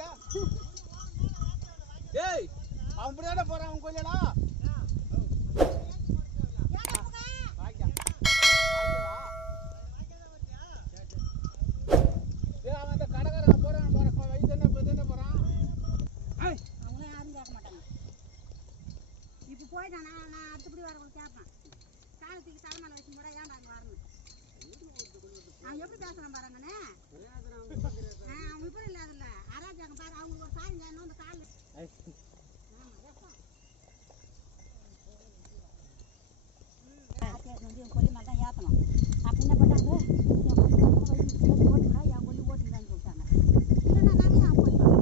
போயிட்டு ஏய் அவன் இப்படிதானே போறான் அவன் கொல்லடா அவன் அந்த கடைக்காரன் போறான் வயசு என்ன போறான் அவங்கள யாரும் கேட்க மாட்டாங்க. இப்போ போயிட்டான் நான் அடுத்தபடி வரவங்க கேட்பேன். காலத்துக்கு தலைமையில வச்சு கூட ஏன்டா அங்கே வரணும் அவன் எப்படி பேசுறான் பாருங்கண்ணே. அவன் இப்படி இல்லாதில்ல அராஜாங்க பாரு அவங்களுக்கு ஒரு சாயம் வேணும் அந்த காலில் கொல்லி மாதிரி தான் ஏற்றணும். அப்படி என்ன பண்ணாங்க ஓட்டுடா என் கொல்லி ஓட்டுதான்னு சொல்லிட்டாங்க. இல்லைன்னா நானே அவன் போயிடலாம்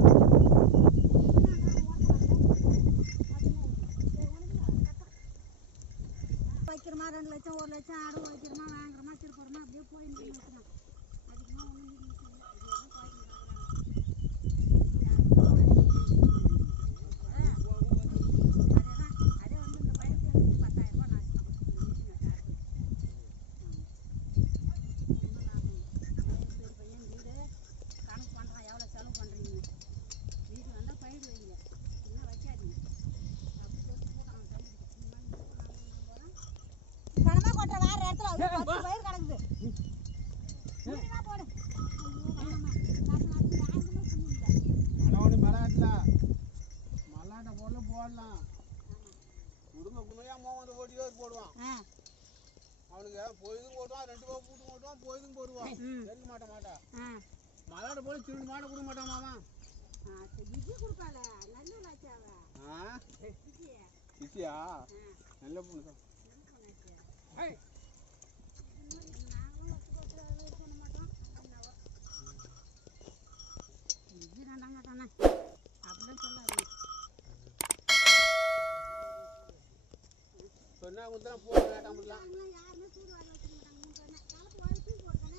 வைக்கிறோமா 2 லட்சம் 1 லட்சம் அடவு வைக்கிறோமா வாங்குறோமா திருப்பறோமா அப்படியே போயின்னு வைக்கிறோம். அதுக்குமா ஒன்றும் அதே வந்து இந்த பயிருக்கு 10,000 ரூபா நஷ்டம். பெரிய பையன் வீடு கணக்கு பண்ணுறான் எவ்வளோ செலவு பண்ணுறீங்கன்னு. வீடு வந்தால் பயிர் வைங்க இன்னும் வைக்காதீங்க அப்படி சொல்லி போடுறான். கடமை கொட்ட வேற இடத்துல பயிர் கிடக்குது போடு. மல்லாட்ட பொருள் போடலாம் குடும்ப குடுமையா வந்து ஓடியோ போடுவான். அவனுக்கு போயதும் போடுவான் 2 ரூபா கூட்டு போடுவான் போயதும் போடுவான் எடுக்க மாட்டான். மல்லாட்ட போல திருடு மாட்ட கொடுக்க மாட்டான் மாமா. விஜி கொடுப்பாள நல்ல லாச்சாவ விஜயா நல்ல பொண்ணு தான். அப்படிதான் சொல்லாது சொன்னா கொடுத்தா போட வேண்டாம் முடியலாம். யாருமே சூடு வாங்க வச்சுக்க மாட்டாங்க. 3 கலப்பு வாங்கி தூக்கி போடுறேன்.